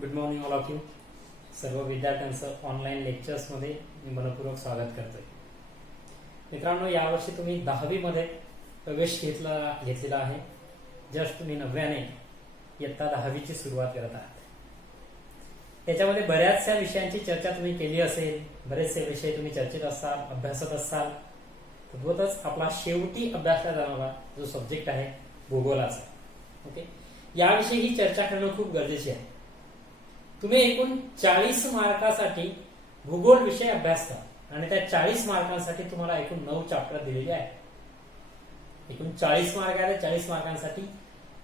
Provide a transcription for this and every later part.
Good morning all of you. सर्व विद्यार्थ्यांचं online लेक्चर्समध्ये मी मनपूर्वक स्वागत करतोय. मित्रांनो, यावर्षी तुम्ही 10वी मध्ये प्रवेश घेतलेला आहे. जस्ट तुम्ही 9व्याने इयत्ता 10वीची सुरुवात करत आहात. त्याच्यामध्ये बऱ्याचशा विषयांची चर्चा तुम्ही केली असेल, बरेचसे विषय तुम्ही चर्चेत असाल, अभ्यासत असाल. तद्वतच आपला शेवटी अभ्यासला जाणारा जो सब्जेक्ट आहे भूगोलाचा. ओके, याविषयी ही चर्चा करणं खूप गरजेचे आहे. तुम्ही एकूण 40 मार्कासाठी भूगोल विषय अभ्यासता आणि त्या 40 मार्कांसाठी तुम्हाला एकूण 9 चॅप्टर दिलेले आहेत. एकूण 40 मार्क आहे, 40 मार्कांसाठी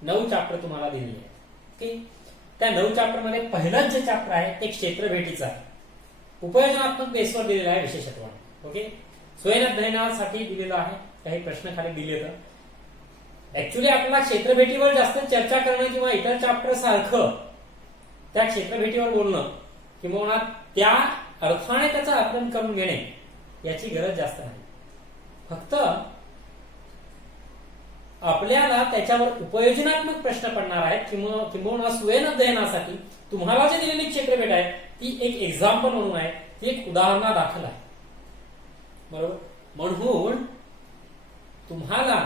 9 चॅप्टर तुम्हाला दिलेले आहेत. ओके, त्या 9 चॅप्टर मध्ये पहिलंच जे चॅप्टर आहे ते क्षेत्रफेटीचं आहे. उपयोजनात्मक बेसवर दिलेलं आहे विशेषत्वाने. ओके, स्वयं अध्ययनासाठी दिलेलं आहे. काही प्रश्न खाली दिले तर ऍक्च्युली आपल्याला क्षेत्रफेटीवर जास्त चर्चा करणं किंवा इतर चॅप्टर सारखं त्या क्षेत्रफेटीवर बोलणं किंवा त्या अर्थाने त्याचा अभ्यास करून घेणे याची गरज जास्त नाही. फक्त आपल्याला त्याच्यावर उपयोजनात्मक प्रश्न पडणार आहेत किंवा स्वयं अध्ययनासाठी तुम्हाला जी दिलेली क्षेत्रफेट आहे ती एक एक्झाम्पल म्हणून आहे, ती एक उदाहरणादाखल आहे. बरोबर, म्हणून तुम्हाला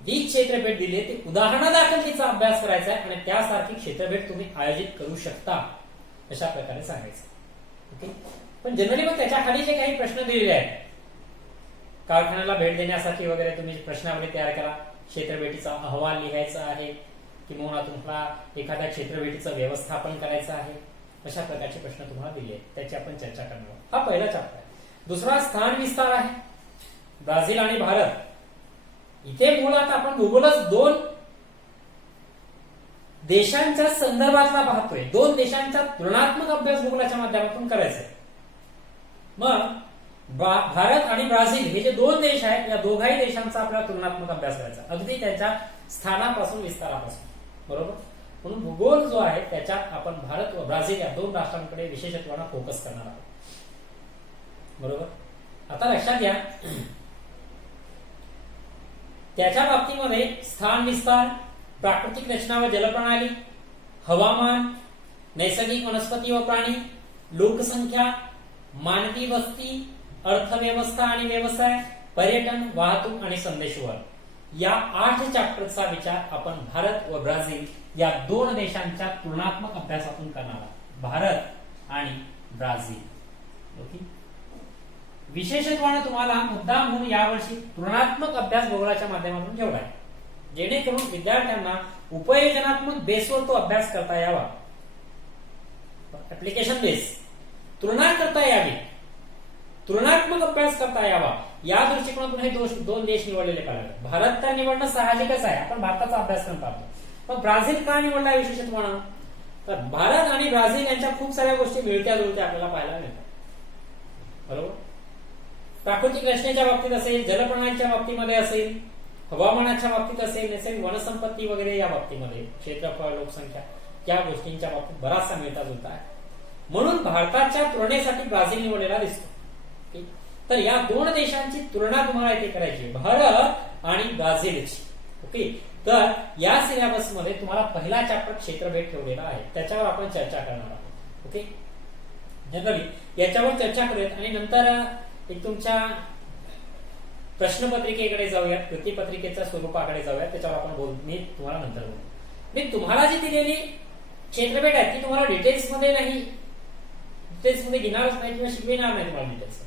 जी क्षेत्रफेट दिली ते उदाहरणादाखल तिचा अभ्यास करायचा आहे आणि त्यासारखी क्षेत्रफेट तुम्ही आयोजित करू शकता अशा प्रकारे सांगायचं. ओके, पण जनरली मग त्याच्या खाली जे काही प्रश्न दिलेले आहेत, कारखान्याला भेट देण्यासाठी वगैरे तुम्ही प्रश्नावली तयार करा, क्षेत्रफेटीचा अहवाल लिहायचा आहे किंवा तुम्हाला एखाद्या क्षेत्रफेटीचं व्यवस्थापन करायचं आहे, अशा प्रकारचे प्रश्न तुम्हाला दिले आहेत. त्याची आपण चर्चा करणार. हा पहिला चॅप्टर आहे. दुसरा स्थान विस्तार आहे, ब्राझील आणि भारत. इथे मुळात आपण भूगोलच 2 देशांच्या संदर्भातला पाहतोय. 2 देशांचा तुलनात्मक अभ्यास भूगोलाच्या माध्यमातून करायचा आहे. मग भारत आणि ब्राझील हे जे 2 देश आहेत, या दोघाही देशांचा आपल्याला तुलनात्मक अभ्यास करायचा, अगदी त्याच्या स्थानापासून विस्तारापासून. बरोबर, म्हणून भूगोल जो आहे त्याच्यात आपण भारत व ब्राझील या 2 राष्ट्रांकडे विशेषत्वाने फोकस करणार आहोत. बरोबर, आता लक्षात घ्या, त्याच्या बाबतीमध्ये स्थान विस्तार, प्राकृतिक रचना व जलप्रणाली, हवामान, नैसर्गिक वनस्पती व प्राणी, लोकसंख्या, मानवी वस्ती, अर्थव्यवस्था आणि व्यवसाय, पर्यटन, वाहतूक आणि संदेशवहन या 8 चॅप्टरचा विचार आपण भारत व ब्राझील या 2 देशांच्या तुलनात्मक अभ्यासातून करणार आहोत. भारत आणि ब्राझील. ओके, विशेषत्वाने तुम्हाला मुद्दाम म्हणून यावर्षी तुलनात्मक अभ्यास भूगोलाच्या माध्यमातून ठेवला आहे, जेणेकरून विद्यार्थ्यांना उपयोजनात्मक बेसवर तो अभ्यास करता यावा. ऍप्लिकेशन बेस तुलना करता यावी, तुलनात्मक अभ्यास करता यावा, या दृष्टिकोनातून हे 2 देश निवडलेले पाहिजे. भारत तर निवडणं साहजिकच आहे, आपण भारताचा अभ्यासक्रम पाहतो. पण ब्राझील का निवडला विशेषत्वानं? तर भारत आणि ब्राझील यांच्या खूप साऱ्या गोष्टी मिळत्या जुळत्या आपल्याला पाहायला मिळतात. बरोबर, प्राकृतिक रचनेच्या बाबतीत असेल, जलप्रणालीच्या बाबतीमध्ये असेल, हवामानाच्या बाबतीत असेल, नैसर्गिक वनसंपत्ती वगैरे या बाबतीमध्ये, क्षेत्रफळ, लोकसंख्या या गोष्टींच्या बाबतीत बराचसा मिळता जुळता आहे. म्हणून भारताच्या तुलनेसाठी ब्राझील निवडलेला दिसतो. तर या 2 देशांची तुलना तुम्हाला इथे करायची, भारत आणि ब्राझीलची. ओके, तर या सिलेबस मध्ये तुम्हाला पहिला चॅप्टर क्षेत्रफेट ठेवलेला आहे, त्याच्यावर आपण चर्चा करणार आहोत. ओके, जनरली याच्यावर चर्चा करूयात आणि नंतर एक तुमच्या प्रश्नपत्रिकेकडे जाऊयात, कृतीपत्रिकेच्या स्वरूपाकडे जाऊयात, त्याच्यावर आपण बोलू. मी तुम्हाला नंतर बोलू. मी तुम्हाला जी दिलेली क्षेत्रफेट आहे ती तुम्हाला डिटेल्स मध्ये नाही, डिटेल्स मध्ये घेणारच नाही किंवा शिकविणार नाही तुम्हाला डिटेल्स,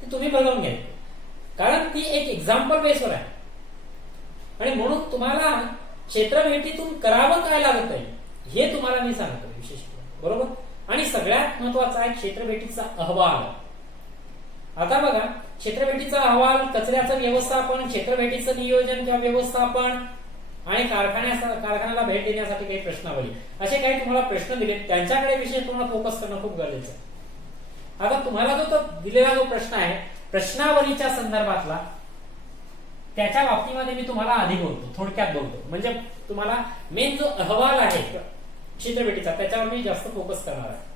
ती तुम्ही बघून घ्या, कारण ती एक एक्झाम्पल बेसवर आहे. आणि म्हणून तुम्हाला क्षेत्रफेटीतून करावं काय लागत आहे हे तुम्हाला मी सांगतो विशेष. बरोबर, आणि सगळ्यात महत्वाचा आहे क्षेत्रफेटीचा अहवाल. आता बघा, क्षेत्रफेटीचा अहवाल, कचऱ्याचं व्यवस्थापन, क्षेत्रफेटीचं नियोजन किंवा व्यवस्थापन आणि कारखान्याला भेट देण्यासाठी काही प्रश्नावली, असे काही तुम्हाला प्रश्न दिले, त्यांच्याकडे विशेष तुम्हाला फोकस करणं खूप गरजेचं आहे. आता तुम्हाला जो दिलेला जो प्रश्न आहे प्रश्नावलीच्या संदर्भातला, त्याच्या बाबतीमध्ये मी तुम्हाला आधी बोलतो, थोडक्यात बोलतो, म्हणजे तुम्हाला मेन जो अहवाल आहे क्षेत्रफेटीचा त्याच्यावर मी जास्त फोकस करणार आहे.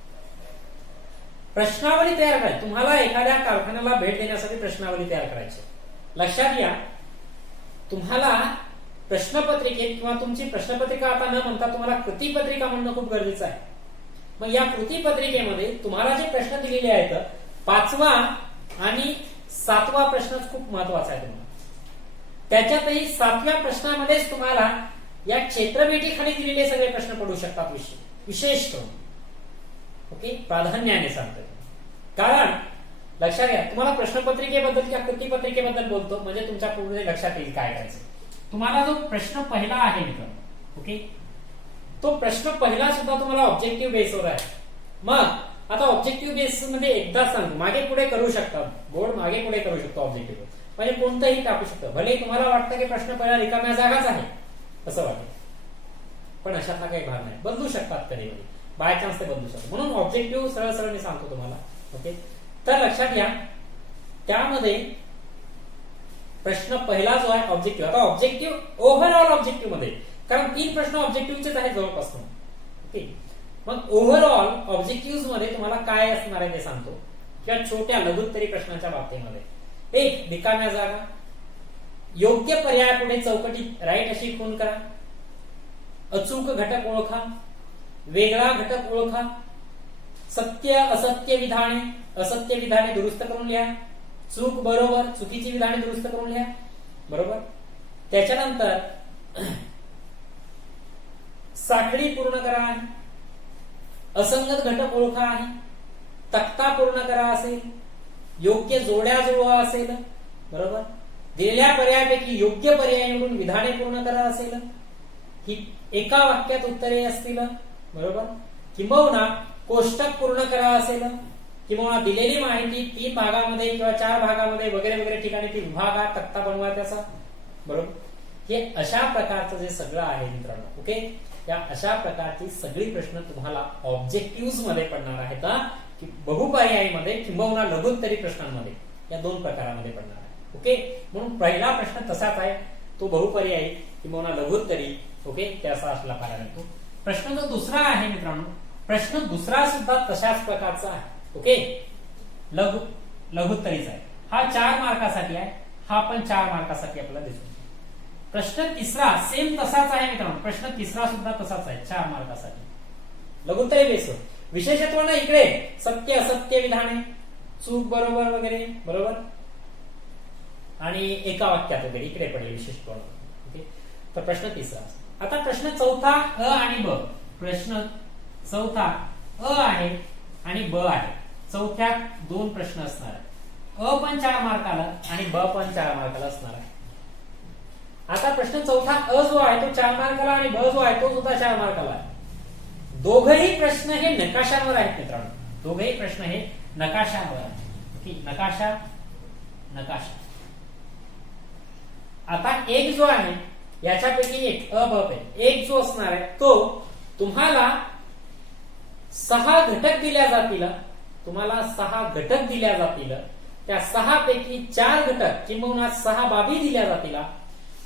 प्रश्नावली तयार करायची, तुम्हाला एखाद्या कारखान्याला भेट देण्यासाठी प्रश्नावली तयार करायची. लक्षात घ्या, तुम्हाला प्रश्नपत्रिकेत किंवा तुमची प्रश्नपत्रिका आता न म्हणता तुम्हाला कृतीपत्रिका म्हणणं खूप गरजेचं आहे. मग या कृती पत्रिकेमध्ये तुम्हाला जे प्रश्न दिलेले आहेत, 5वा आणि 7वा प्रश्न खूप महत्वाचा आहे तुम्हाला. त्याच्यातही 7व्या प्रश्नामध्येच तुम्हाला या क्षेत्रफेटीखाली दिलेले सगळे प्रश्न पडू शकतात, विशेष करून. ओके, प्राधान्याने सांगतो. कारण लक्षात घ्या, तुम्हाला प्रश्नपत्रिकेबद्दल किंवा कृती पत्रिकेबद्दल बोलतो म्हणजे तुमच्या पूर्ण लक्षात येईल काय करायचं. तुम्हाला जो प्रश्न पहिला आहे मित्र, ओके, तो प्रश्न पहिला सुद्धा तुम्हाला ऑब्जेक्टिव्ह बेसवर आहे. मग आता ऑब्जेक्टिव्ह बेस मध्ये एकदा सांगतो, मागे पुढे करू शकता, बोर्ड मागे पुढे करू शकतो ऑब्जेक्टिव्ह, म्हणजे कोणतंही टाकू शकतो. भले तुम्हाला वाटतं की प्रश्न पहिला रिकाम्या जागाच आहे असं वाटेल, पण अशातला काही भाग नाही, बदलू शकतात कधी कधी, बाय चान्स ते बदलू शकतात. म्हणून ऑब्जेक्टिव्ह सरळ सरळ मी सांगतो तुम्हाला. ओके, तर लक्षात घ्या, त्यामध्ये प्रश्न पहिला जो आहे ऑब्जेक्टिव्ह. आता ऑब्जेक्टिव्ह ओव्हरऑल ऑब्जेक्टिव्ह मध्ये, कारण 3 प्रश्न ऑब्जेक्टिव्हचेच आहेत जवळपास. ओके, मग ओव्हरऑल ऑब्जेक्टिव्ह मध्ये तुम्हाला काय असणार आहे ते सांगतो, किंवा छोट्या लघुत्तरी प्रश्नांच्या बाबतीमध्ये. 1. रिकाम्या जागा, योग्य पर्याय पुढे चौकटीत राईट अशी खूण करा, अचूक घटक ओळखा, वेगळा घटक ओळखा, सत्य असत्य विधाने, असत्य विधाने दुरुस्त करून लिहा, चूक बरोबर चुकीची विधाने दुरुस्त करून लिहा. बरोबर. त्याच्यानंतर साखळी पूर्ण करा आहे, असंगत घटक ओळखा आहे, तक्ता पूर्ण करा असेल, योग्य जोड्या जुळवा असेल. बरोबर. दिलेल्या पर्यायापैकी योग्य पर्याय निवडून विधाने पूर्ण करा असेल, ही एका वाक्यात उत्तरे असतील. बरोबर. किंबहुना कोष्टक पूर्ण करा असेल, किंवा दिलेली माहिती 3 भागामध्ये किंवा 4 भागामध्ये वगैरे वगैरे ठिकाणी ती विभागा तक्ता बनवा त्याचा. बरोबर. हे अशा प्रकारचं जे सगळं आहे मित्रांनो. ओके, या अशा प्रकारची सगळी प्रश्न तुम्हाला ऑब्जेक्टिव्ह मध्ये पडणार आहेत, की बहुपर्यायीमध्ये किंबहुना लघुत्तरी प्रश्नांमध्ये, या 2 प्रकारामध्ये पडणार आहे. ओके, म्हणून पहिला प्रश्न तसाच आहे, तो बहुपर्यायी किंबहुना लघुत्तरी. ओके, त्याचा असला पाहायला मिळतो. प्रश्न जो दुसरा आहे मित्रांनो, प्रश्न दुसरा सुद्धा तशाच प्रकारचा आहे. ओके, लघुत्तरीचा आहे. हा 4 मार्कासाठी आहे, हा पण 4 मार्कासाठी आपल्याला दिसतो. प्रश्न तिसरा सेम तसाच आहे मित्रांनो, प्रश्न तिसरा सुद्धा तसाच आहे, 4 मार्कासाठी लघुत्तरी बेसवर. विशेषत्व ना इकडे सत्य असत्य विधाने, चूक बरोबर वगैरे. बरोबर. आणि एका वाक्यात वगैरे इकडे पडेल विशेषत्व. ओके, तर प्रश्न तिसरा. आता प्रश्न चौथा अ आणि ब. प्रश्न चौथा अ आहे आणि ब आहे. चौथ्यात 2 प्रश्न असणार आहेत. अ पण 4 मार्काला आणि ब पण 4 मार्काला असणार आहे. आता प्रश्न चौथा अ जो आहे तो 4 मार्काला आणि ब जो आहे तो सुद्धा 4 मार्काला आहे. दोघही प्रश्न हे नकाशावर आहेत मित्रांनो, दोघही प्रश्न हे नकाशावर आहेत. नकाशा नकाशा. आता एक जो आहे याच्यापैकी एक अ ब पे एक जो असणार आहे तो तुम्हाला 6 घटक दिल्या जातील. तुम्हाला 6 घटक दिल्या जातील. त्या 6 पैकी 4 घटक किंवा 6 बाबी दिल्या जातील.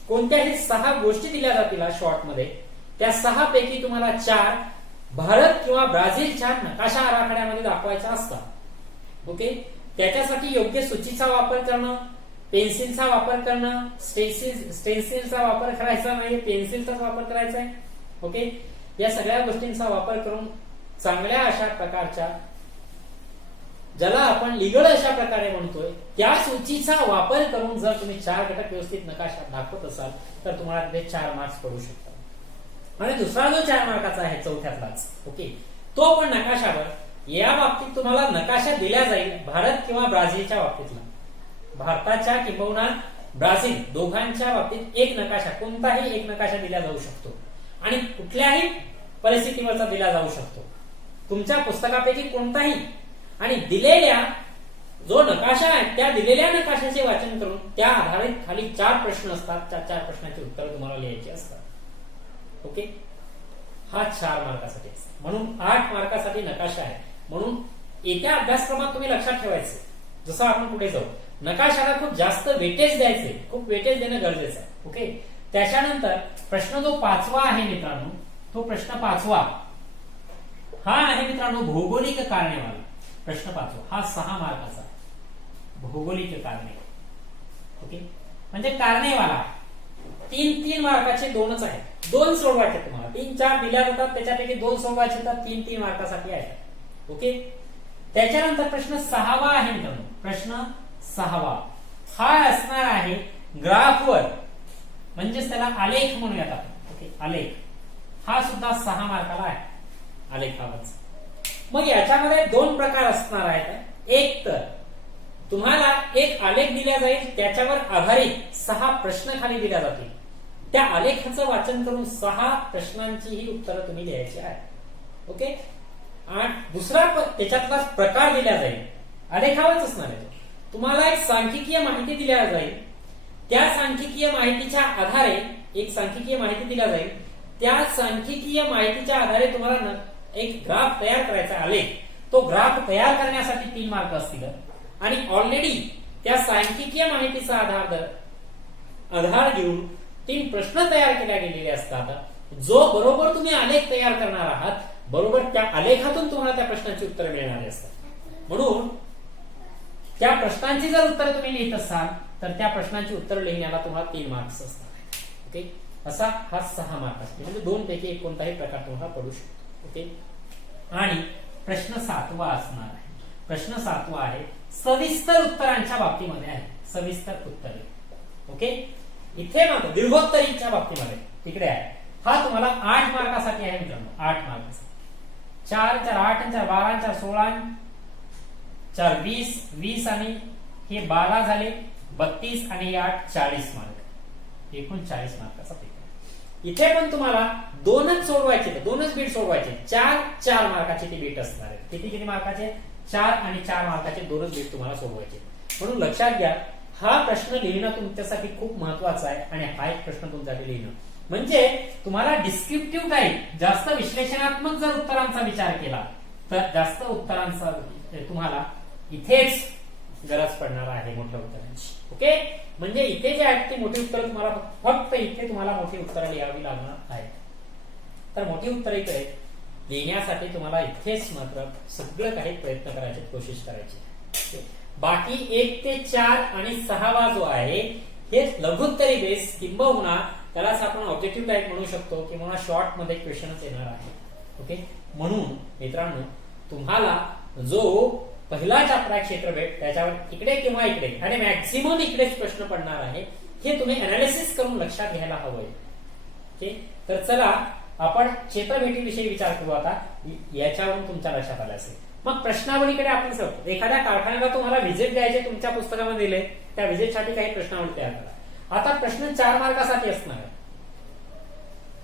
कोणत्याही 6 गोष्टी दिल्या जातील शॉर्ट मध्ये. त्या 6 पैकी तुम्हाला 4 भारत किंवा ब्राझीलच्या नकाशा आराखड्यामध्ये दाखवायच्या असतात. ओके, त्याच्यासाठी योग्य सूचीचा वापर करणं, पेन्सिलचा वापर करणं, स्टेन्सिलचा वापर करायचा नाही, पेन्सिलचाच वापर करायचा आहे. ओके, या सगळ्या गोष्टींचा वापर करून चांगल्या अशा प्रकारच्या, ज्याला आपण लीगल अशा प्रकारे म्हणतोय, त्या सूचीचा वापर करून जर तुम्ही 4 घटक व्यवस्थित नकाशात दाखवत असाल तर तुम्हाला तिथे 4 मार्क्स पडू शकतात. आणि दुसरा जो 4 मार्काचा आहे चौथ्यातलाच, ओके, तो पण नकाशावर. या बाबतीत तुम्हाला नकाशा दिला जाईल भारत किंवा ब्राझीलच्या बाबतीतला. भारताच्या किंवा ब्राझील दोघांच्या बाबतीत एक नकाशा, कोणताही एक नकाशा दिला जाऊ शकतो आणि कुठल्याही परिस्थितीवरचा दिला जाऊ शकतो, तुमच्या पुस्तकापैकी कोणताही. आणि दिलेल्या जो नकाशा आहे त्या दिलेल्या नकाशाचे वाचन करून त्या आधारित खाली 4 प्रश्न असतात, त्या 4 प्रश्नांची उत्तरं तुम्हाला लिहायची असतात. ओके, हा 4 मार्कासाठी. म्हणून 8 मार्कासाठी नकाशा आहे. म्हणून एका अभ्यासक्रमात तुम्ही लक्षात ठेवायचं, जसं आपण पुढे जाऊ, नकाशाला खूप जास्त वेटेज द्यायचे, खूप वेटेज देणं गरजेचं आहे. ओके, त्याच्यानंतर प्रश्न जो 5वा आहे मित्रांनो, तो प्रश्न 5वा हा आहे मित्रांनो भौगोलिक कारणेवाला. प्रश्न 5वा हा 6 मार्काचा भौगोलिक कारणे. ओके, म्हणजे कारणेवाला 3 मार्काचे 2च आहेत. 2 सोडवायचे तुम्हाला. 3-4 दिल्या जातात, त्याच्यापैकी 2 सोडवायचे तर 3-3 मार्कासाठी आहेत. ओके. त्याच्यानंतर प्रश्न 6वा आहे मित्रांनो. प्रश्न 6वा हा असणार आहे ग्राफवर, म्हणजेच त्याला आलेख म्हणूयात आपण. ओके. आलेख हा सुद्धा 6 मार्काला आहे. आलेखावरचा. मग याच्यामध्ये 2 प्रकार असणार आहेत. एक तर तुम्हाला एक आलेख दिला जाईल, त्याच्यावर आधारित 6 प्रश्न खाली दिल्या जातील. त्या आलेखाचं वाचन करून 6 प्रश्नांची ही उत्तरं तुम्ही लिहायची आहेत. ओके. आणि दुसरा त्याच्यातला प्रकार दिला जाईल, आलेखावरच असणार आहे. तुम्हाला एक सांख्यिकीय माहिती दिल्या जाईल, त्या सांख्यिकीय माहितीच्या आधारे एक सांख्यिकीय माहिती दिल्या जाईल, त्या सांख्यिकीय माहितीच्या आधारे तुम्हाला एक ग्राफ तयार करायचा आलेख. तो ग्राफ तयार करण्यासाठी 3 मार्क असतील आणि ऑलरेडी त्या सांख्यिकीय माहितीचा आधार घेऊन 3 प्रश्न तयार केल्या गेलेले असतात. जो बरोबर तुम्ही आलेख तयार करणार आहात, बरोबर त्या आलेखातून तुम्हाला त्या प्रश्नांची उत्तर मिळणारी असतात. म्हणून त्या प्रश्नांची जर उत्तर तुम्ही लिहित असाल तर त्या प्रश्नांची उत्तर लिहिण्याला तुम्हाला 3 मार्क्स असतात. ओके. असा हा 6 मार्क असतो. म्हणजे 2 पैकी एक कोणताही प्रकार तुम्हाला पडू शकतो. ओके. आणि प्रश्न 7वा असणार आहे. प्रश्न 7वा आहे सविस्तर उत्तरांच्या बाबतीमध्ये आहे. सविस्तर उत्तरे. ओके. इथे मात्र दीर्घोत्तरीच्या बाबतीमध्ये तिकडे आहे. हा तुम्हाला 8 मार्कासाठी आहे मित्रांनो. 8 मार्कासाठी. 4 4 8 4 12 4 16 4 20 20 आणि हे 12 झाले 32 आणि 8 40 मार्क. एकूण 40 मार्काचा पेपर. इथे पण तुम्हाला 2च सोडवायचे, 2च बीट सोडवायचे. 4 मार्काचे ते बीट असणार आहे. किती मार्काचे? 4 आणि 4 मार्काचे 2च बीट तुम्हाला सोडवायचे. म्हणून लक्षात घ्या, हा प्रश्न लिहिणं तुमच्यासाठी खूप महत्वाचा आहे आणि हा एक प्रश्न तुमच्यासाठी लिहिणं म्हणजे तुम्हाला डिस्क्रिप्टिव्ह टाईप, जास्त विश्लेषणात्मक जर उत्तरांचा विचार केला तर जास्त उत्तरांचा तुम्हाला इथेच गरज पडणार आहे मोठ्या उत्तरांची. ओके. म्हणजे इथे जे आहेत ती मोठी उत्तरं तुम्हाला फक्त इथे तुम्हाला मोठी उत्तरं लिहावी लागणार आहेत. तर मोठी उत्तरे इकडे लिहिण्यासाठी तुम्हाला इथेच मात्र सगळं काही प्रयत्न करायचे, कोशिश करायची. बाकी 1 ते 4 आणि 6वा जो आहे हे लघुत्तरी बेस किंबहुना त्यालाच आपण ऑब्जेक्टिव्ह टाईप म्हणू शकतो किंवा शॉर्ट मध्ये क्वेश्चनच येणार आहे. ओके. म्हणून मित्रांनो तुम्हाला जो पहिला चॅप्टर आहे क्षेत्रफळ, त्याच्यावर इकडे किंवा इकडे आणि मॅक्सिमम इकडेच प्रश्न पडणार आहे, हे तुम्ही अनालिसिस करून लक्षात घ्यायला हवंय. ओके. तर चला आपण क्षेत्रफळाविषयी विचार करू आता. याच्यावरून तुमच्या लक्षात आलं असेल. मग प्रश्नावलीकडे आपण जाऊ. एखाद्या कारखान्याला तुम्हाला व्हिजिट द्यायचे, तुमच्या पुस्तकामध्ये दिले, त्या व्हिजिटसाठी काही प्रश्नावली तयार करा. आता प्रश्न 4 मार्कासाठी असणार आहे.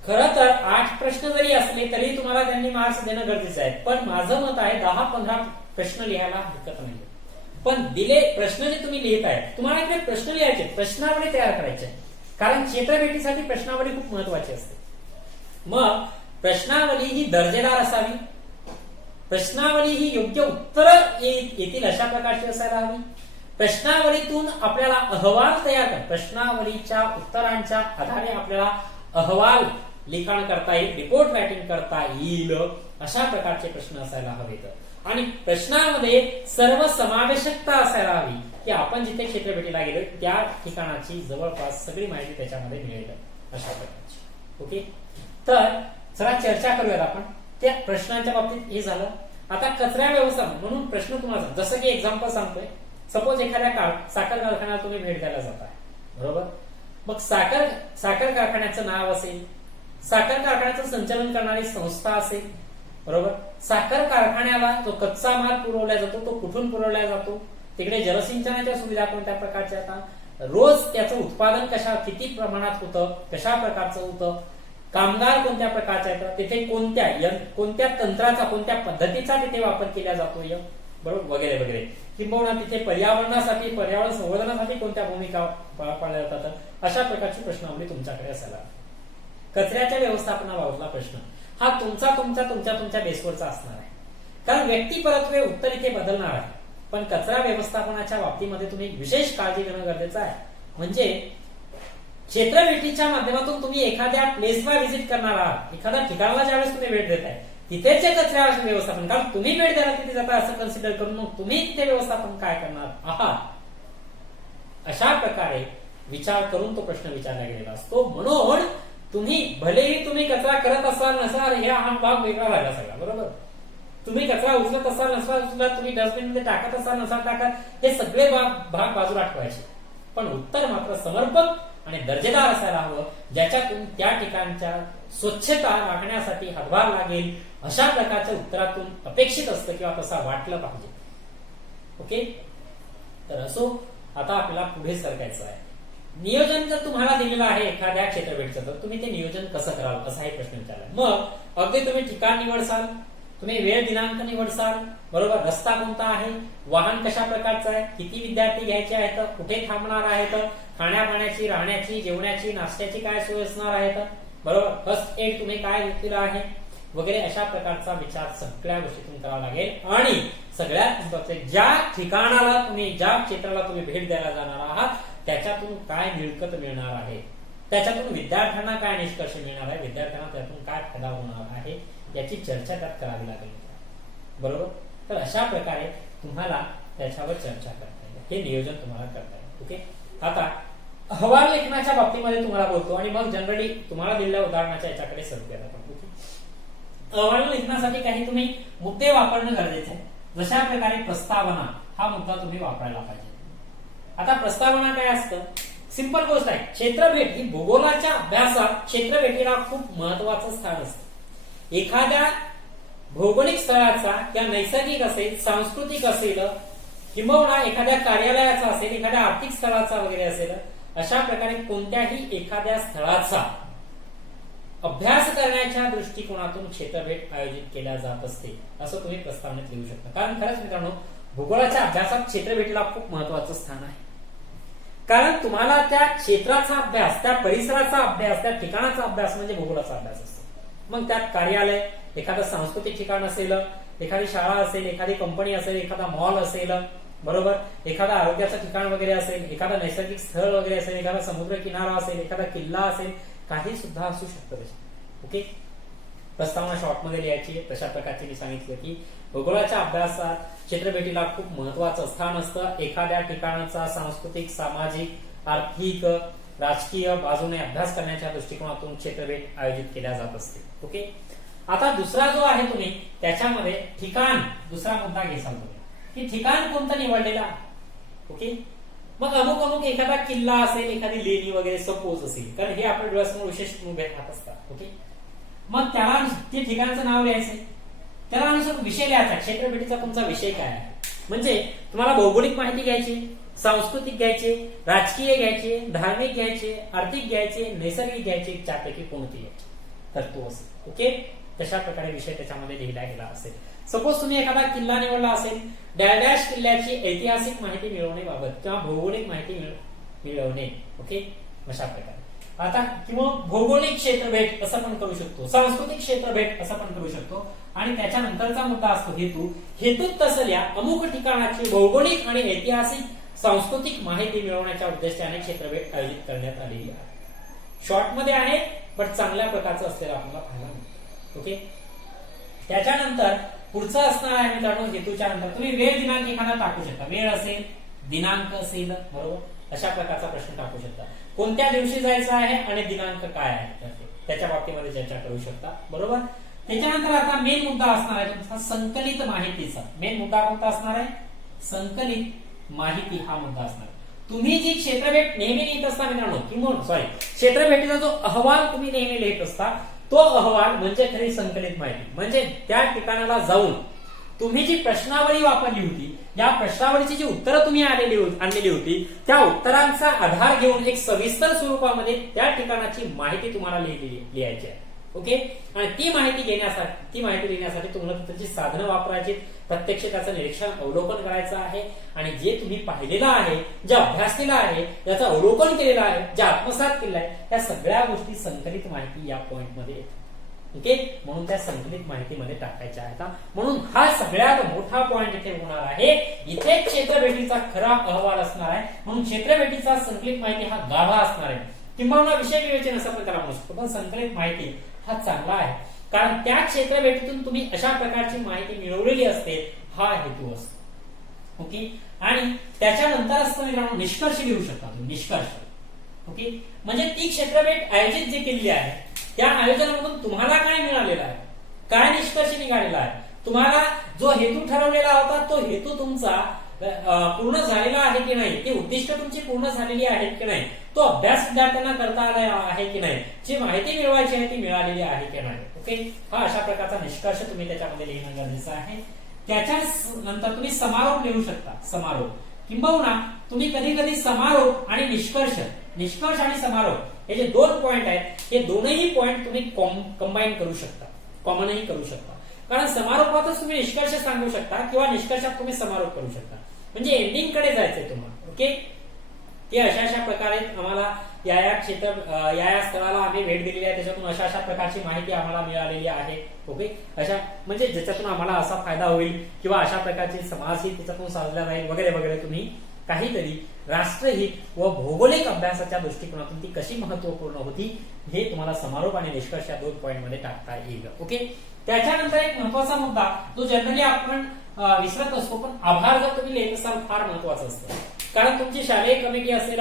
खरं तर 8 प्रश्न जरी असले तरी तुम्हाला त्यांनी मार्क्स देणं गरजेचं आहे. पण माझं मत आहे 10-15 प्रश्न लिहायला हरकत नाही. पण दिले प्रश्न जे तुम्ही लिहित आहे, तुम्हाला इकडे प्रश्न लिहायचे, प्रश्नावली तयार करायचे. कारण क्षेत्रफळासाठी प्रश्नावली खूप महत्वाची असते. मग प्रश्नावली ही दर्जेदार असावी, प्रश्नावली ही योग्य उत्तर येतील अशा प्रकारची असायला हवी. प्रश्नावलीतून आपल्याला अहवाल तयार कर, प्रश्नावलीच्या उत्तरांच्या आधारे आपल्याला अहवाल लिखाण करता येईल, रिपोर्ट रायटिंग करता येईल अशा प्रकारचे प्रश्न असायला हवेत. आणि प्रश्नामध्ये सर्व समावेशकता असायला हवी की आपण जिथे क्षेत्रफळाला गेलो त्या ठिकाणाची जवळपास सगळी माहिती त्याच्यामध्ये मिळेल अशा प्रकारची. ओके. तर चला चर्चा करूयात आपण त्या प्रश्नांच्या बाबतीत. हे झालं. आता कचरा व्यवस्थापन म्हणून प्रश्न तुम्हाला, जसं की एक्झाम्पल सांगतोय, सपोज एखाद्या साखर कारखान्याला तुम्ही भेट द्यायला जाताय, बरोबर. मग साखर कारखान्याचं नाव असेल, साखर कारखान्याचं संचालन करणारी संस्था असेल, बरोबर. साखर कारखान्याला जो कच्चा माल पुरवला जातो तो कुठून पुरवला जातो, तिकडे जलसिंचनाच्या सुविधा कोणत्या प्रकारच्या आता, रोज त्याचं उत्पादन किती प्रमाणात होतं, कशा प्रकारचं होतं, कामगार कोणत्या प्रकारचे आहेत, तिथे कोणत्या तंत्राचा, कोणत्या पद्धतीचा तिथे वापर केला जातोय, बरोबर, वगैरे वगैरे. किंबहुना तिथे पर्यावरण संवर्धनासाठी कोणत्या भूमिका पाळल्या जातात, अशा प्रकारची प्रश्नावली तुमच्याकडे असायला. कचऱ्याच्या व्यवस्थापनाबाबतला प्रश्न हा तुमच्या बेसवरचा असणार आहे. कारण व्यक्तिपरत्वे उत्तर इथे बदलणार आहे. पण कचरा व्यवस्थापनाच्या बाबतीमध्ये तुम्ही विशेष काळजी घेणं गरजेचं आहे. म्हणजे क्षेत्रफळाच्या माध्यमातून तुम्ही एखाद्या प्लेसला व्हिजिट करणार आहात, एखाद्या ठिकाणाला ज्यावेळेस तुम्ही भेट देताय तिथेचे कचरा व्यवस्थापन, कारण तुम्ही भेट द्यायला तिथे जाता असं कन्सिडर करून मग तुम्ही तिथे व्यवस्थापन काय करणार आहात, अशा प्रकारे विचार करून तो प्रश्न विचारला गेलेला असतो. म्हणून तुम्ही भलेही तुम्ही कचरा करत असाल नसाल, हा भाग वेगळा राहिला सगळा, बरोबर. तुम्ही कचरा उचलत असाल नसाल उचलत, तुम्ही डस्टबिन मध्ये टाकत असाल नसाल टाकत, हे सगळे भाग बाजूला ठेवायचे. पण उत्तर मात्र समर्पक आणि दर्जेदार असायला हवं, ज्याच्यातून त्या ठिकाणच्या स्वच्छता राखण्यासाठी हातभार लागेल, अशा प्रकारच्या उत्तरातून अपेक्षित असतं किंवा तसा वाटलं पाहिजे. ओके, तर असो, आता आपल्याला पुढे सरकायचं आहे. नियोजन जर तुम्हाला दिलेलं आहे एखाद्या क्षेत्रभेटीचं, तर तुम्ही ते नियोजन कसं कराल असा एक प्रश्न विचारला. मग अगदी तुम्ही ठिकाण निवडसाल, तुम्ही वेळ दिनांक निवडसाल, बरोबर. रस्ता कोणता आहे, वाहन कशा प्रकारचं आहे, किती विद्यार्थी घ्यायचे आहेत, कुठे थांबणार आहेत, खाण्यापाण्याची, राहण्याची, जेवणाची, नाश्त्याची काय सोय असणार आहेत, बरोबर. फर्स्ट एड तुम्ही काय घेतलेलं आहे वगैरे, अशा प्रकारचा विचार सगळ्या गोष्टीतून करावा लागेल. आणि सगळ्यात महत्त्वाचे, ज्या ठिकाणाला तुम्ही, ज्या क्षेत्राला तुम्ही भेट द्यायला जाणार आहात, त्याच्यातून काय मिळकत मिळणार आहे, त्याच्यातून विद्यार्थ्यांना काय निष्कर्ष मिळणार आहे, विद्यार्थ्यांना त्यातून काय फायदा होणार आहे, याची चर्चा त्यात करावी लागेल, बरोबर. तर अशा प्रकारे तुम्हाला त्याच्यावर चर्चा करता येईल, हे नियोजन तुम्हाला करता येईल. ओके, आता अहवाल लेखनाच्या बाबतीमध्ये तुम्हाला बोलतो आणि मग जनरली तुम्हाला दिलेल्या उदाहरणाच्या याच्याकडे सरू आपण. अहवाल लेखनासाठी काही तुम्ही मुद्दे वापरणं गरजेचं आहे. जशा प्रकारे प्रस्तावना हा मुद्दा तुम्ही वापरायला पाहिजे. आता प्रस्तावना काय असतं, सिंपल गोष्ट आहे. क्षेत्रभेट ही भूगोलाच्या अभ्यासात क्षेत्रभेटीला खूप महत्वाचं स्थान असतं. एखाद्या भौगोलिक स्थळाचा किंवा नैसर्गिक असेल, सांस्कृतिक असेल, किंबहुना एखाद्या कार्यालयाचा असेल, एखाद्या आर्थिक स्थळाचा वगैरे असेल, अशा प्रकारे कोणत्याही एखाद्या स्थळाचा अभ्यास करण्याच्या दृष्टिकोनातून क्षेत्रभेट आयोजित केल्या जात असते, असं तुम्ही प्रस्तावनेत लिहू शकता. कारण खरंच मित्रांनो, भूगोलाच्या अभ्यासात क्षेत्रभेटीला खूप महत्वाचं स्थान आहे. कारण तुम्हाला त्या क्षेत्राचा अभ्यास, त्या परिसराचा अभ्यास, त्या ठिकाणाचा अभ्यास म्हणजे भूगोलाचा अभ्यास असतो. मग त्यात कार्यालय, एखादं सांस्कृतिक ठिकाण असेल, एखादी शाळा असेल, एखादी कंपनी असेल, एखादा मॉल असेल, बरोबर, एखादा आरोग्याचं ठिकाण वगैरे असेल, एखादा नैसर्गिक स्थळ वगैरे असेल, एखादा समुद्र किनारा असेल, एखादा किल्ला असेल, काही सुद्धा असू शकतं. ओके, प्रस्तावना शॉर्ट मध्ये लिहायची. तशा प्रकारचे मी सांगितलं की भूगोलाच्या अभ्यासात क्षेत्रभेटीला खूप महत्वाचं स्थान असतं. एखाद्या ठिकाणाचा सांस्कृतिक, सामाजिक, आर्थिक, राजकीय बाजूने अभ्यास करण्याच्या दृष्टिकोनातून क्षेत्रभेट आयोजित केल्या जात असते. ओके, आता दुसरा जो आहे तुम्ही त्याच्यामध्ये ठिकाण, दुसरा मुद्दा घेसाल तुम्ही की ठिकाण कोणतं निवडलेलं आहे. ओके, मग अमुक एखादा किल्ला असेल, एखादी लेणी वगैरे सपोज असेल, कारण हे आपल्या डोळ्यासमोर विशेष उभे राहत असतात. ओके, मग त्याला ते ठिकाणचं नाव लिहायचं, त्याला अनुसार विषय लिहायचा. क्षेत्रभेटीचा तुमचा विषय काय आहे, म्हणजे तुम्हाला भौगोलिक माहिती घ्यायची, सांस्कृतिक घ्यायचे, राजकीय घ्यायचे, धार्मिक घ्यायचे, आर्थिक घ्यायचे, नैसर्गिक घ्यायचे, त्यापैकी कोणती घ्यायची, तर तो असेल. ओके, तशा प्रकारे विषय त्याच्यामध्ये लिहिला गेला असेल. सपोज तुम्ही एखादा किल्ला निवडला असेल, डॅश किल्ल्याची ऐतिहासिक माहिती मिळवण्याबाबत किंवा भौगोलिक माहिती मिळवणे. ओके, अशा प्रकारे. आता किंवा भौगोलिक क्षेत्रभेट असं पण करू शकतो, सांस्कृतिक क्षेत्रभेट असं पण करू शकतो. आणि त्याच्यानंतरचा मुद्दा असतो हेतू. हेतूत तसल्या अमुक ठिकाणाची भौगोलिक आणि ऐतिहासिक, सांस्कृतिक माहिती मिळवण्याच्या उद्देशाने क्षेत्रभेट आयोजित करण्यात आलेली आहे. शॉर्ट मध्ये आहे, पण चांगल्या प्रकारचं असलेलं आपल्याला पाहायला मिळतं. ओके, त्याच्यानंतर पुढचं असणार आहे मित्रांनो, हेतूच्या नंतर तुम्ही वेळ दिनांक एखादा टाकू शकता. वेळ असेल, दिनांक असेल, बरोबर, अशा प्रकारचा प्रश्न टाकू शकता. कोणत्या दिवशी जायचं आहे आणि दिनांक काय आहे त्याच्या बाबतीमध्ये चर्चा करू शकता, बरोबर. त्याच्यानंतर आता मेन मुद्दा असणार आहे तुमचा संकलित माहितीचा. मेन मुद्दा कोणता असणार आहे, संकलित माहिती हा मुद्दा असणार. तुम्ही जी क्षेत्रभेट नेहमी लिहित असता मित्रांनो, किंवा क्षेत्रभेटीचा जो अहवाल तुम्ही नेहमी लिहित असता, तो अहवाल म्हणजे खरी संकलित माहिती. म्हणजे त्या ठिकाणाला जाऊन तुम्ही जी प्रश्नावली वापरली होती, या प्रश्नावलीची जी उत्तरं तुम्ही आणलेली होती, त्या उत्तरांचा आधार घेऊन एक सविस्तर स्वरूपामध्ये त्या ठिकाणाची माहिती तुम्हाला लिहायची आहे. ओके, आणि ती माहिती लिहिण्यासाठी तुम्हाला त्याची साधनं वापरायची, प्रत्यक्ष त्याचं निरीक्षण, अवलोकन करायचं आहे. आणि जे तुम्ही पाहिलेलं आहे, जे अभ्यासलेलं आहे, ज्याचं अवलोकन केलेलं आहे, जे आत्मसात केलेलं आहे, त्या सगळ्या गोष्टी संकलित माहिती या पॉइंट मध्ये येतात. ओके, म्हणून त्या संकलित माहितीमध्ये टाकायच्या आहेत. म्हणून हा सगळ्यात मोठा पॉइंट इथे होणार आहे. इथे क्षेत्रभेटीचा खरा अहवाल असणार आहे. म्हणून क्षेत्रभेटीचा संकलित माहिती हा गाभा असणार आहे, किंवा विषय विवेचन असं पण त्याला म्हणू शकतो. पण संकलित माहिती हा चांगला आहे, कारण त्या क्षेत्रभेटीतून तुम्ही अशा प्रकारची माहिती मिळवलेली असते, हा हेतू असतो. ओके, आणि त्याच्यानंतर असतं मित्रांनो निष्कर्ष लिहू शकता तुम्ही. निष्कर्ष ओके, म्हणजे ती क्षेत्रभेट आयोजित जे केलेली आहे त्या आयोजनामधून तुम्हाला काय मिळालेलं आहे, काय निष्कर्ष निघालेला आहे, तुम्हाला जो हेतू ठरवलेला होता तो हेतू तुमचा पूर्ण झालेला आहे की नाही, ती उद्दिष्ट तुमची पूर्ण झालेली आहेत की नाही, तो अभ्यास विद्यार्थ्यांना करता आला आहे की नाही, जी माहिती मिळवायची आहे ती मिळालेली आहे की नाही. ओके, हा अशा प्रकारचा निष्कर्ष तुम्ही त्याच्यामध्ये लिहिणं गरजेचं आहे. त्याच्या नंतर तुम्ही समारोप लिहू शकता. समारोप किंबहुना तुम्ही कधी कधी समारोप आणि निष्कर्ष आणि समारोप हे जे दोन पॉइंट आहेत हे दोनही पॉइंट तुम्ही कंबाईन करू शकता, कॉमनही करू शकता. कारण समारोपातच तुम्ही निष्कर्ष सांगू शकता किंवा निष्कर्षात तुम्ही समारोप करू शकता, म्हणजे एंडिंग कडे जायचंय तुम्हाला. ओके, हे अशा प्रकारे आम्हाला या स्थळाला आम्ही भेट दिलेली आहे, त्याच्यातून अशा प्रकारची माहिती आम्हाला मिळालेली आहे. ओके, अशा म्हणजे ज्याच्यातून आम्हाला असा फायदा होईल किंवा अशा प्रकारची समाजहित त्याच्यातून साधला जाईल वगैरे वगैरे. तुम्ही काहीतरी राष्ट्रहित व भौगोलिक अभ्यासाच्या दृष्टिकोनातून ती कशी महत्वपूर्ण होती हे तुम्हाला समारोप आणि निष्कर्ष या दोन पॉइंट मध्ये टाकता येईल. ओके, त्याच्यानंतर एक महत्वाचा मुद्दा जो जनरली आपण विसरत असतो, पण आभार जर तुम्ही लिहित असाल फार महत्वाचं असतं. कारण तुमची शालेय कमिटी असेल,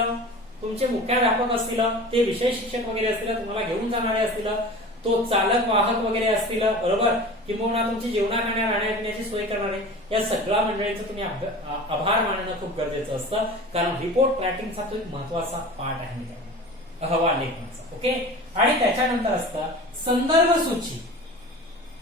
तुमचे मुख्याध्यापक असतील, ते विषय शिक्षक वगैरे असतील, तुम्हाला घेऊन जाणारे असतील, तो चालक वाहक वगैरे असतील, बरोबर, किंवा तुमची जेवणा खाण्या राहण्या पिण्याची सोय करणारे, या सगळ्या मंडळींचं तुम्ही आभार मानणं खूप गरजेचं असतं. कारण रिपोर्ट रायटिंगचा तो एक महत्वाचा पार्ट आहे अहवाल लेखनाचा. ओके, आणि त्याच्यानंतर असतं संदर्भ सूची.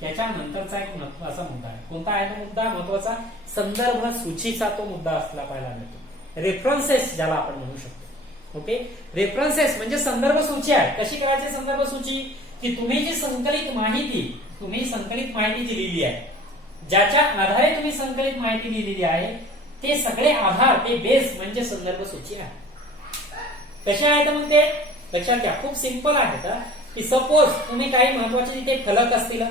त्याच्यानंतरचा एक महत्वाचा मुद्दा आहे. कोणता आहे तो मुद्दा महत्वाचा? संदर्भ सूचीचा तो मुद्दा असला पाहायला मिळतो. रेफरन्सेस ज्याला आपण म्हणू शकतो. ओके, रेफरन्सेस म्हणजे संदर्भ सूची आहे. कशी करायची संदर्भ सूची? की तुम्ही जी संकलित माहिती जी लिहिली आहे, ज्याच्या आधारे तुम्ही संकलित माहिती लिहिलेली आहे, ते सगळे आधार, ते बेस म्हणजे संदर्भ सूची आहे. कसे आहेत मग ते? लक्षात घ्या, खूप सिंपल आहेत. की सपोज तुम्ही काही महत्वाचे तिथे फलक असतील,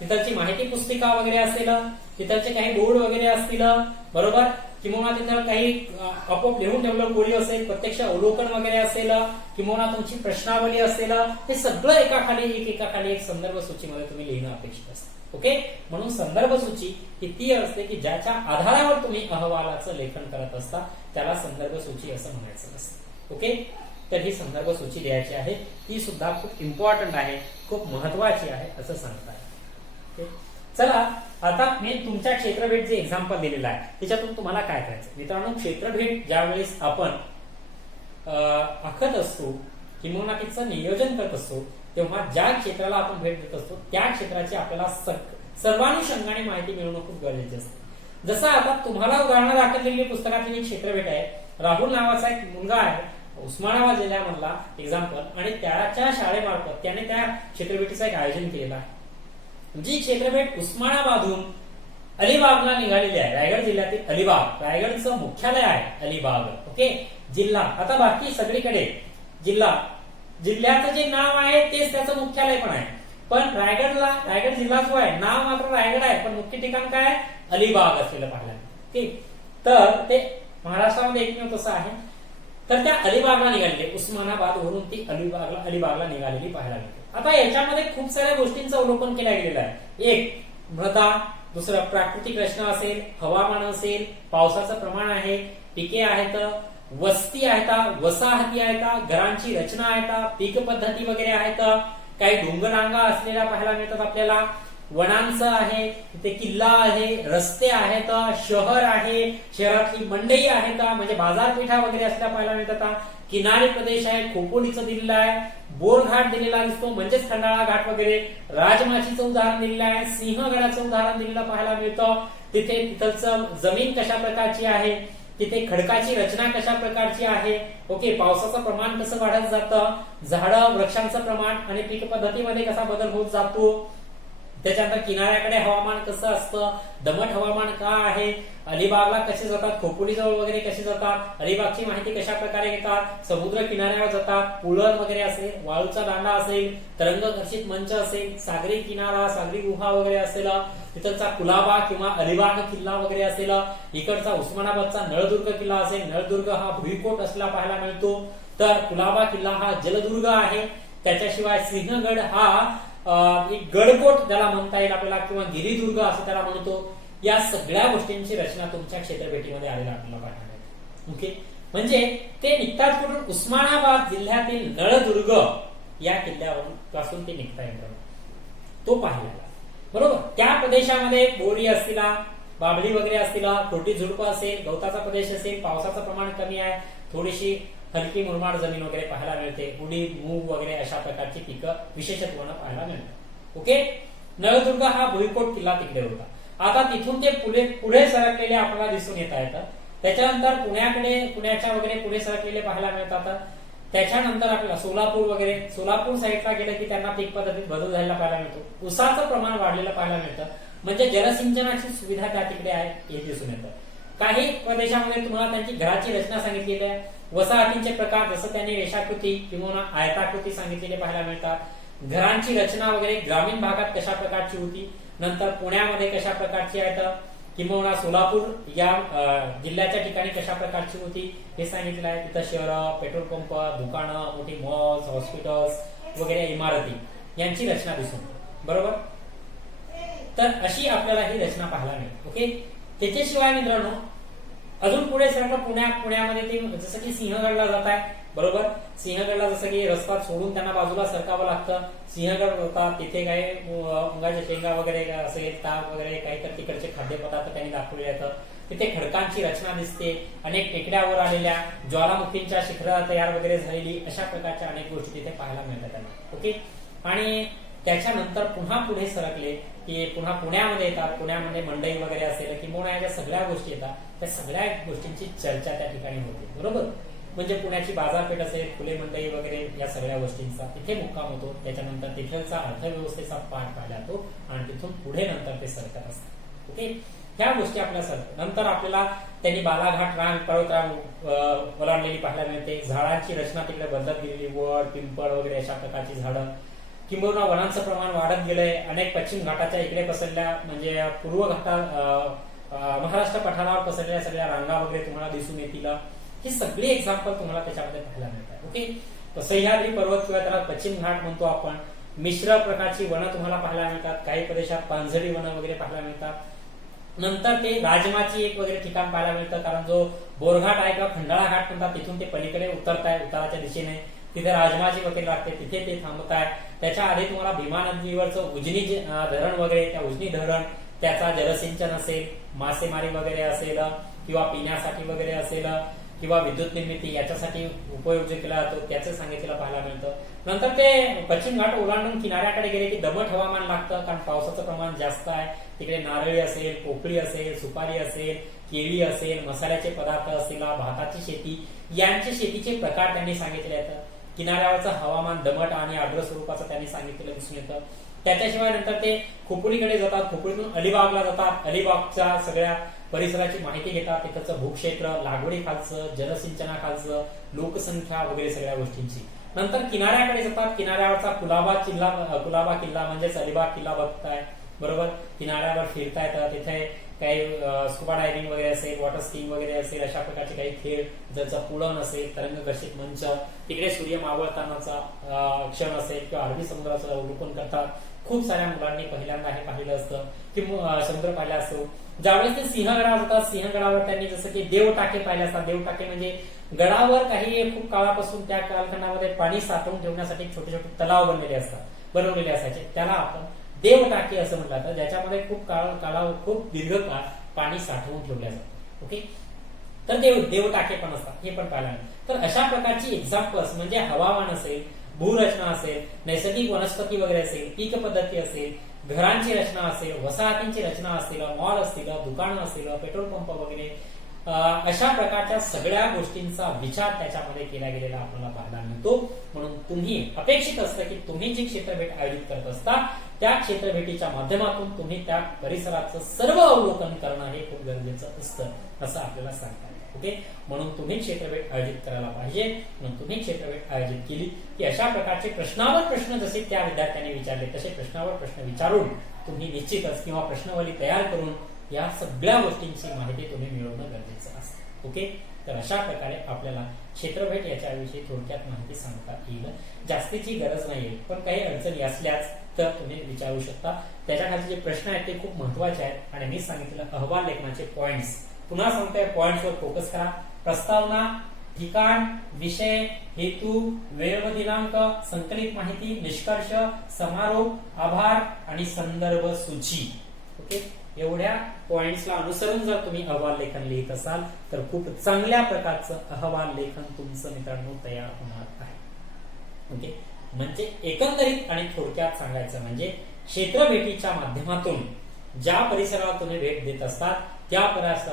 तिथलची माहिती पुस्तिका वगैरे असतील, तिथलचे काही बोर्ड वगैरे असतील, बरोबर, किंवा तिथं काही आपोआप लिहून ठेवलं कोळी असेल, प्रत्यक्ष अवलोकन वगैरे असेल, किंवा तुमची प्रश्नावली असेल, ते सगळं एकाखाली एक संदर्भ सूचीमध्ये तुम्ही लिहिणं अपेक्षित असतं. ओके, म्हणून संदर्भ सूची ही ती असते की ज्याच्या आधारावर तुम्ही अहवालाचं लेखन करत असता त्याला संदर्भ सूची असं म्हणायचं असतं. ओके, तर ही संदर्भ सूची लिहायची आहे, ती सुद्धा खूप इम्पॉर्टंट आहे, खूप महत्वाची आहे असं सांगता येईल. चला, आता मी तुमच्या क्षेत्रभेट जे एक्झाम्पल दिलेलं आहे त्याच्यातून तुम्हाला काय करायचं मित्रांनो? क्षेत्रभेट ज्यावेळेस आपण आखत असतो किंवा तिचं नियोजन करत असतो तेव्हा ज्या क्षेत्राला आपण भेट देत असतो त्या क्षेत्राची आपल्याला सर्वानुषंगाने माहिती मिळवणं खूप गरजेचं असतं. जसं आता तुम्हाला उदाहरण दाखवलेली पुस्तकातली एक क्षेत्रभेट आहे. राहुल नावाचा एक मुलगा आहे उस्मानाबाद जिल्ह्यामधला एक्झाम्पल, आणि त्याच्या शाळेमार्फत त्याने त्या क्षेत्रभेटीचं एक आयोजन केलेलं आहे. जी क्षेत्रभेट उस्मानाबादहून अलिबागला निघालेली आहे. रायगड जिल्ह्यातील अलिबाग, रायगडचं मुख्यालय आहे अलिबाग. ओके, जिल्हा, आता बाकी सगळीकडे जिल्ह्याचं जे नाव आहे तेच त्याचं मुख्यालय पण आहे, पण रायगड जिल्हा जो आहे नाव मात्र रायगड आहे, पण मुख्य ठिकाण काय आहे? अलिबाग असलेलं पाहिलं. ठीक, तर ते महाराष्ट्रामध्ये एकमेव तसं आहे. तर त्या अलिबागला निघालेली, उस्मानाबादवरून ती अलिबागला निघालेली पाहायला मिळते. आता याच्यामध्ये खूप साऱ्या गोष्टींचं अवलोकन केलं गेलेलं आहे. एक मृदा, दुसरं प्राकृतिक रचना असेल, हवामान असेल, पावसाचं प्रमाण आहे, पिके आहेत, वस्ती आहेत, वसाहती आहेत, घरांची रचना आहेत, पीक पद्धती वगैरे आहेत, काही डोंगररांगा असलेल्या पाहायला मिळतात आपल्याला, वनांचं आहे, तिथे किल्ला आहे, रस्ते आहेत, शहर आहे, शहरातली मंडई आहेत, म्हणजे बाजारपेठा वगैरे असल्या पाहायला मिळतात, किनारी प्रदेश आहे, खोपोलीचं दिलेलं आहे, बोरघाट दिलेला दिसतो म्हणजेच खंडाळा घाट वगैरे, राजमाचीचं उदाहरण दिलेलं आहे, सिंहगडाचं उदाहरण दिलेलं पाहायला मिळतं. तिथलचं जमीन कशा प्रकारची आहे, तिथे खडकाची रचना कशा प्रकारची आहे. ओके, पावसाचं प्रमाण कसं वाढत जातं, झाडं वृक्षांचं प्रमाण आणि पीक पद्धतीमध्ये कसा बदल होत जातो, त्याच्यानंतर किनाऱ्याकडे हवामान कसं असतं, दमट हवामान का आहे, अलिबागला कसे जातात, खोपोली जवळ वगैरे कसे जातात, अलिबागची माहिती कशा प्रकारे घेतात, समुद्र किनाऱ्यावर जातात, पुळण वगैरे असेल, वाळूचा दांडा असेल, तरंगकर्षित मंच असेल, सागरी किनारा, सागरी गुहा वगैरे असेल, तिथलचा कुलाबा किंवा अलिबाग किल्ला वगैरे असेल, इकडचा उस्मानाबादचा नळदुर्ग किल्ला असेल, नळदुर्ग हा भुईकोट असला पाहायला मिळतो, तर कुलाबा किल्ला हा जलदुर्ग आहे. त्याच्याशिवाय सिंहगड हा एक गडकोट ज्याला म्हणता येईल आपल्याला, किंवा गिरिदुर्ग असं त्याला म्हणतो. या सगळ्या गोष्टींची रचना तुमच्या क्षेत्रभेटीमध्ये आलेला आपल्याला पाहायला मिळते. ओके, म्हणजे ते निघतात कुठून? उस्मानाबाद जिल्ह्यातील नळदुर्ग या किल्ल्यावरून पासून ते निघताय तो पाहिला. बरोबर. त्या प्रदेशामध्ये बोरी असतीला, बाभळी वगैरे असतीला, छोटी झुडपं असेल, गवताचा प्रदेश असेल, पावसाचं प्रमाण कमी आहे, थोडीशी हलकी मुरमाड जमीन वगैरे पाहायला मिळते, उडीद मूग वगैरे अशा प्रकारची पिकं विशेषत्वानं पाहायला मिळतात. ओके. नळदुर्ग हा भुईकोट किल्ला तिकडे होता. आता तिथून ते पुढे सरकलेले आपल्याला दिसून येत आहेत. त्याच्यानंतर पुण्याच्या वगैरे पुढे सरकलेले पाहायला मिळतात. त्याच्यानंतर आपल्याला सोलापूर साईडला गेलं की त्यांना पीक पद्धतीत बदल झालेला पाहायला मिळतो. ऊसाचं प्रमाण वाढलेलं पाहायला मिळतं. म्हणजे जलसिंचनाची सुविधा त्या तिकडे आहे हे दिसून येतं. काही प्रदेशामध्ये तुम्हाला त्यांची घराची रचना सांगितलेली आहे. वसाहतींचे प्रकार जसं त्यांनी रेषाकृती किंवा आयताकृती सांगितलेले पाहायला मिळतात. घरांची रचना वगैरे ग्रामीण भागात कशा प्रकारची होती, नंतर पुण्यामध्ये कशा प्रकारची आहेत, किंवा सोलापूर या जिल्ह्याच्या ठिकाणी कशा प्रकारची होती हे सांगितलं आहे. तिथं शहरं, पेट्रोल पंप, दुकानं, मोठी मॉल्स, हॉस्पिटल्स वगैरे इमारती यांची रचना दिसून. बरोबर. तर अशी आपल्याला ही रचना पाहायला मिळते. ओके. त्याच्याशिवाय मित्रांनो अजून पुढे सरकलं पुण्यामध्ये ते जसं की सिंहगडला जात आहे. बरोबर. सिंहगडला जसं की रस्ता सोडून त्यांना बाजूला सरकावं लागतं. सिंहगड होता, तिथे काही मुगाच्या शेंगा वगैरे असेल, ताक वगैरे काहीतरी तिकडचे खाद्यपदार्थ त्यांनी दाखवले आहेत. तिथे खडकांची रचना दिसते, अनेक टेकड्यावर आलेल्या ज्वालामुखींच्या शिखरं तयार वगैरे झालेली अशा प्रकारच्या अनेक गोष्टी तिथे पाहायला मिळतात त्यांना. ओके. आणि त्याच्यानंतर पुन्हा पुढे सरकले की पुन्हा पुण्यामध्ये येतात. पुण्यामध्ये मंडई वगैरे असेल किंवा ज्या सगळ्या गोष्टी येतात त्या सगळ्या गोष्टींची चर्चा त्या ठिकाणी होते. बरोबर. म्हणजे पुण्याची बाजारपेठ असेल, फुले मंडई वगैरे या सगळ्या गोष्टींचा तिथे मुक्काम होतो. त्याच्यानंतर तिथलचा अर्थव्यवस्थेचा पाठ पाहिला जातो आणि तिथून पुढे नंतर ते सरकत असतात. ओके. ह्या गोष्टी आपल्या सरकतात. नंतर आपल्याला त्यांनी बालाघाट रांग, पर्वत रांग ओलांडलेली पाहायला मिळते. झाडांची रचना तिकडे बदलत गेलेली, वड, पिंपळ वगैरे अशा प्रकारची झाडं, किंबहुना वनांचं प्रमाण वाढत गेलंय. अनेक पश्चिम घाटाच्या इकडे पसरल्या, म्हणजे पूर्व घाटात महाराष्ट्र पठारावर पसरलेल्या सगळ्या रांगा वगैरे तुम्हाला दिसून येतील. ही सगळी एक्झाम्पल तुम्हाला त्याच्यामध्ये पाहायला मिळतात. ओके. सह्याद्री पर्वत किंवा त्याला पश्चिम घाट म्हणतो आपण. मिश्र प्रकारची वनं तुम्हाला पाहायला मिळतात. काही प्रदेशात पानझडी वनं वगैरे पाहायला मिळतात. नंतर ते राजमाची एक वगैरे ठिकाण पाहायला मिळतं, कारण जो बोरघाट आहे किंवा खंडाळा घाट म्हणतात तिथून ते पलीकडे उतरताय, उताराच्या दिशेने तिथे राजमाची वगैरे लागते, तिथे ते थांबत आहे. त्याच्या आधी तुम्हाला भीमा नदीवरचं उजनी धरण वगैरे, त्या उजनी धरण त्याचा जलसिंचन असेल, मासेमारी वगैरे असेल किंवा पिण्यासाठी वगैरे असेल किंवा विद्युत निर्मिती याच्यासाठी उपयोग जे केला जातो त्याचं सांगितलेलं पाहायला मिळतं. नंतर ते पश्चिम घाट ओलांडून किनाऱ्याकडे गेले की दमट हवामान लागतं, कारण पावसाचं प्रमाण जास्त आहे. तिकडे नारळी असेल, पोपळी असेल, सुपारी असेल, केळी असेल, मसाल्याचे पदार्थ असतील, भाताची शेती यांचे शेतीचे प्रकार त्यांनी सांगितले आहेत. किनाऱ्यावरचं हवामान दमट आणि आर्द्र स्वरूपाचं त्यांनी सांगितलेलं दिसून येतं. त्याच्याशिवाय नंतर ते खोपोलीकडे जातात, खोपोलीतून अलिबागला जातात, अलिबागच्या सगळ्या परिसराची माहिती घेतात, तिथचं भूक्षेत्र, लागवडी खालचं, जलसिंचनाखालचं, लोकसंख्या वगैरे सगळ्या गोष्टींची. नंतर किनाऱ्याकडे जातात, किनाऱ्यावरचा कुलाबा किल्ला म्हणजेच अलिबाग किल्ला बघताय. बरोबर. किनाऱ्यावर फिरता येतं, तिथे काही स्कुबा डायव्हिंग वगैरे असेल, वॉटर स्कीइंग वगैरे असेल, अशा प्रकारचे काही खेळ, ज्याचं पुळण असेल, तरंगकर्षित मंच, तिकडे सूर्य मावळतानाचा क्षण असेल किंवा अरबी समुद्राचं अवलोकन करतात. खूप साऱ्या मुलांनी पहिल्यांदा हे पाहिलं असतं की समुद्र पाहिला असतो. ज्यावेळेस ते सिंहगडावर होतात, सिंहगडावर त्यांनी जसं की देव टाके पाहिले असतात. देव टाके म्हणजे गडावर काही खूप काळापासून त्या कालखंडामध्ये पाणी साठवून ठेवण्यासाठी छोटे छोटे तलाव बनलेले असायचे. त्याला आपण देव टाके असं म्हटलं जातं, ज्याच्यामध्ये खूप दीर्घ काळ पाणी साठवून ठेवलं जातं. ओके. तर देव टाके पण असतात, हे पण पाहायला. तर अशा प्रकारची एक्झाम्पल्स म्हणजे हवामान असेल, भूरचना असेल, नैसर्गिक वनस्पती वगैरे असेल, पीक पद्धती असेल, घरांची रचना असेल, वसाहतींची रचना असतील, मॉल असतील, दुकानं असतील, पेट्रोल पंप वगैरे अशा प्रकारच्या सगळ्या गोष्टींचा विचार त्याच्यामध्ये केला गेलेला आपल्याला पाहायला मिळतो. म्हणून तुम्ही अपेक्षित असतं की तुम्ही जी क्षेत्रभेट आयोजित करत असता त्या क्षेत्रभेटीच्या माध्यमातून तुम्ही त्या परिसराचं सर्व अवलोकन करणं हे खूप गरजेचं असतं असं आपल्याला सांगतात. ओके. म्हणून तुम्ही क्षेत्रभेट आयोजित करायला पाहिजे. म्हणून तुम्ही क्षेत्रभेट आयोजित केली की अशा प्रकारचे प्रश्नावर प्रश्न जसे त्या विद्यार्थ्यांनी विचारले तसे प्रश्नावर प्रश्न विचारून तुम्ही निश्चितच किंवा प्रश्नावली तयार करून या सगळ्या गोष्टींची माहिती तुम्ही मिळवणं गरजेचं असतं. ओके. तर अशा प्रकारे आपल्याला क्षेत्रभेट याच्याविषयी थोडक्यात माहिती सांगता येईल. जास्तीची गरज नाहीये, पण काही अडचणी असल्यास तर तुम्ही विचारू शकता. त्याच्याखालचे जे प्रश्न आहेत ते खूप महत्वाचे आहेत आणि मी सांगितलेलं अहवाल लेखनाचे पॉइंट्स पुन्हा सांगताय, पॉइंट्सवर फोकस करा. प्रस्तावना ठिकाण, विषय, हेतू, वेळ व दिनांक, संकलित माहिती, निष्कर्ष, समारोप, आभार आणि संदर्भ सूची. ओके, एवढ्या पॉइंट्सला अनुसरून जर तुम्ही अहवाल लेखन लिहित असाल तर खूप चांगल्या प्रकारचं अहवाल लेखन तुमचं मित्रांनो तयार होणार आहे. ओके, म्हणजे एकंदरीत आणि थोडक्यात सांगायचं म्हणजे क्षेत्र भेटीच्या माध्यमातून ज्या परिसराला तुम्ही भेट देत असतात त्या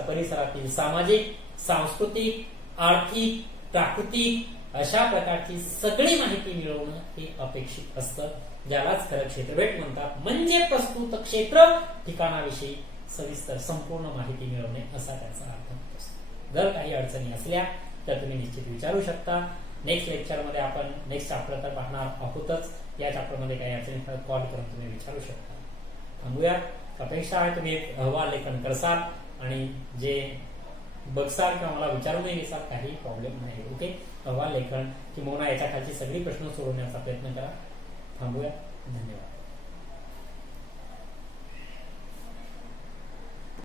परिसरातील सामाजिक, सांस्कृतिक, आर्थिक, प्राकृतिक अशा प्रकारची सगळी माहिती मिळवणं हे अपेक्षित असतं, ज्यालाच खरं क्षेत्रभेट म्हणतात. म्हणजे प्रस्तुत क्षेत्र ठिकाणाविषयी सविस्तर संपूर्ण माहिती मिळवणे असा त्याचा अर्थ होत असतो. जर काही अडचणी असल्या तर तुम्ही निश्चित विचारू शकता. नेक्स्ट लेक्चरमध्ये आपण नेक्स्ट चॅप्टर तर पाहणार आहोतच. या चॅप्टरमध्ये काही अडचणी कॉल करून तुम्ही विचारू शकता. थांबूयात. अपेक्षा आहे तुम्ही एक अहवाल लेखन करसाल आणि जे बघसाल किंवा मला विचारूनही घेसाल, काही प्रॉब्लेम नाही. ओके, अहवाल लेखन किंवा याच्या खालची सगळी प्रश्न सोडवण्याचा प्रयत्न करा. थांबूया. धन्यवाद.